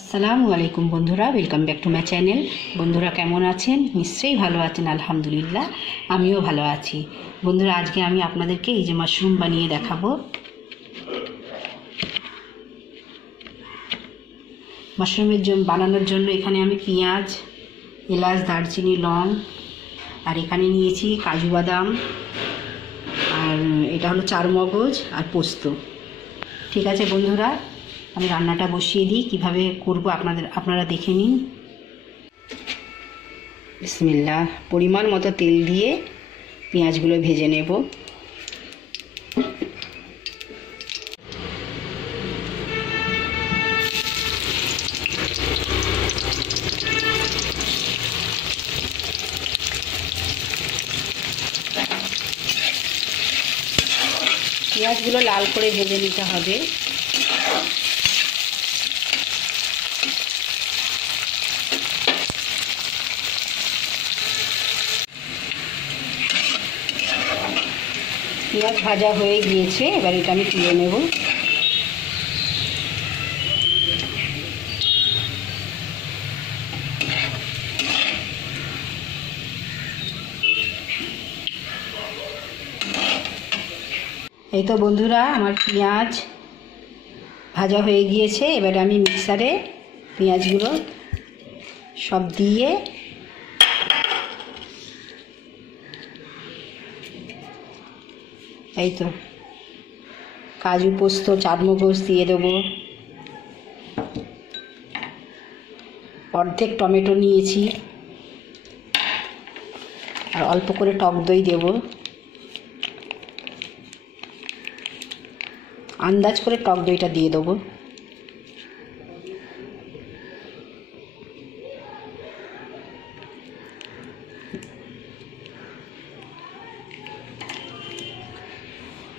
আসসালামু আলাইকুম বন্ধুরা, welcome back to my channel. বন্ধুরা কেমন আছেন? নিশ্চয়ই ভালো আছেন, আলহামদুলিল্লাহ আমিও ভালো আছি। বন্ধুরা আজকে আমি আপনাদেরকে এই যে মাশরুম বানিয়ে দেখাবো। মাশরুমের জন্য বানানোর জন্য এখানে আমি পেঁয়াজ, এলাচ, দারচিনি, লং আর এখানে নিয়েছি কাজু বাদাম, আর এটা হলো চারমগজ আর পোস্ত। ঠিক আছে বন্ধুরা, আমি রান্নাটা বসিয়ে দিই, কীভাবে করব আপনারা দেখে নিন। বিসমিল্লাহ। পরিমাণ মতো তেল দিয়ে পেঁয়াজগুলো ভেজে নেব। পেঁয়াজগুলো লাল করে ভেজে নিতে হবে। পেঁয়াজ ভাজা হয়ে গিয়েছে, এবার এটা আমি তুলে নেব। এই তো বন্ধুরা, আমার পেঁয়াজ ভাজা হয়ে গিয়েছে। এবার আমি মিক্সারে পেঁয়াজগুলো সব দিয়ে এই তো কাজু, পোস্ত, চারমগজ দিয়ে দেবো। অর্ধেক টমেটো নিয়েছি আর অল্প করে টক দই দেব। আন্দাজ করে টক দইটা দিয়ে দেবো।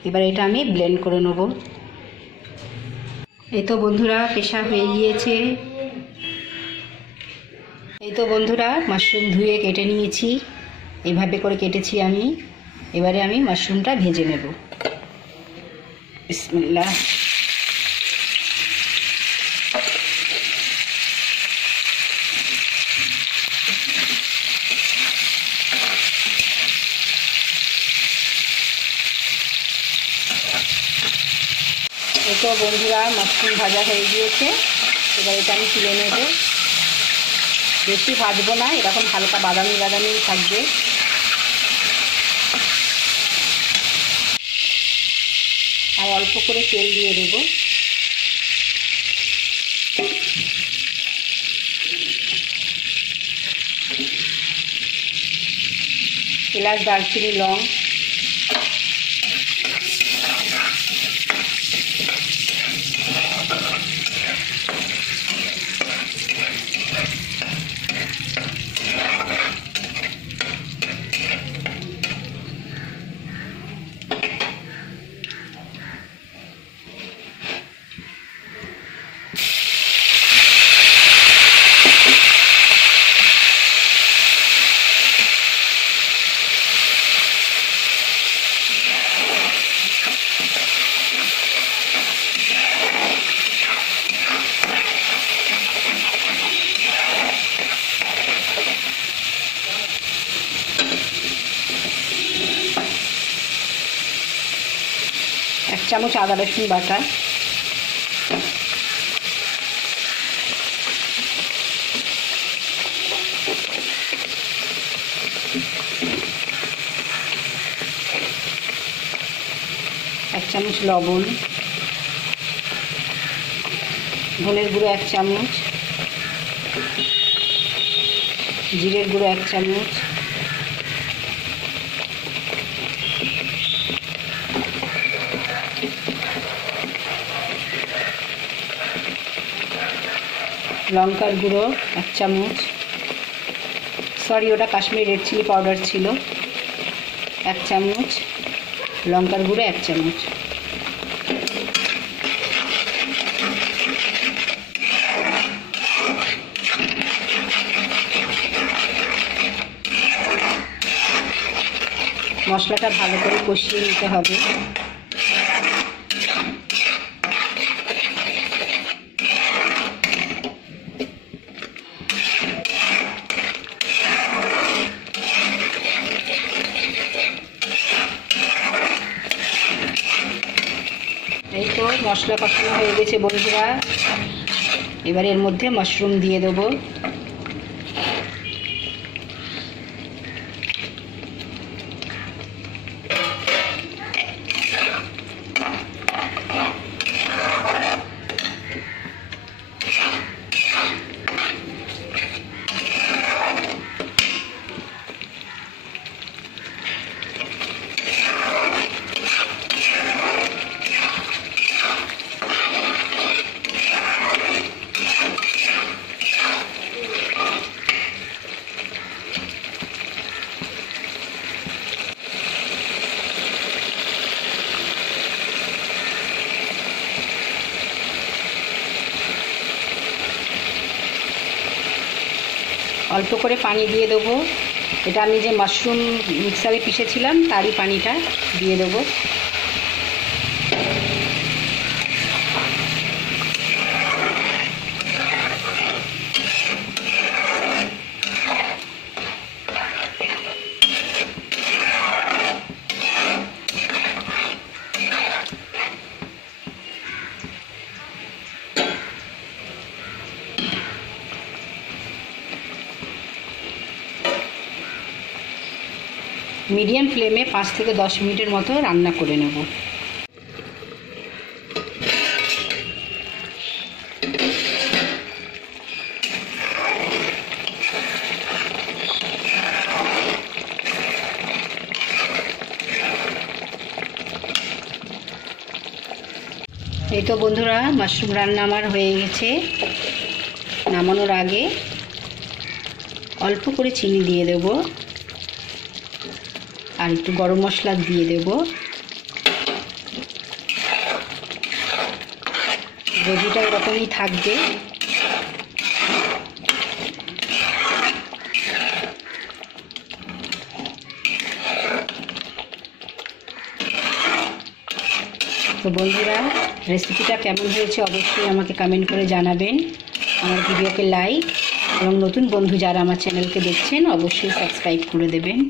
এবার এটা আমি ব্লেন্ড করে নেব। এই তো বন্ধুরা পেশা হয়ে গিয়েছে। এই তো বন্ধুরা মাশরুম ধুয়ে কেটে নিয়েছি, এইভাবে করে কেটেছি আমি। এবারে আমি মাশরুমটা ভেজে নেব। বিসমিল্লাহ। এই তো বন্ধুরা মাশরুম ভাজা হয়ে গিয়েছে, এবার এটা আমি তুলে নেব। বেশি ভাজবো না, এরকম হালকা বাদামি বাদামি থাকবে। আর অল্প করে তেল দিয়ে দেব। এলাচ, দারচিনি, লং, এক চামচ আদা রসুন বাটা, এক চামচ লবণ, ধনের গুঁড়ো এক চামচ, জিরের গুঁড়ো এক চামচ, লঙ্কার গুঁড়ো এক চামচ, সরি ওটা কাশ্মীরি রেড চিলি পাউডার ছিল, এক চামচ, লঙ্কার গুঁড়ো এক চামচ। মশলাটা ভালো করে কষিয়ে নিতে হবে। মশলা কষানো হয়ে গেছে বন্ধুরা। এবার এর মধ্যে মাশরুম দিয়ে দেবো। অল্প করে পানি দিয়ে দেবো। এটা আমি যে মাশরুম মিক্সারে পিষেছিলাম তারই পানিটা দিয়ে দেবো। মিডিয়াম ফ্লেমে 5 থেকে 10 মিনিটের মতো রান্না করে নেব। এই তো বন্ধুরা, মাশরুম রান্না আমার হয়ে গেছে। নামানোর আগে অল্প করে চিনি দিয়ে দেব আর একটু গরম মশলা দিয়ে দেব। গ্রেভিটা এরকমই থাকবে। তো বন্ধুরা, রেসিপিটা কেমন হয়েছে অবশ্যই আমাকে কমেন্ট করে জানাবেন। আমার ভিডিওকে লাইক এবং নতুন বন্ধু যারা আমার চ্যানেলকে দেখছেন অবশ্যই সাবস্ক্রাইব করে দেবেন।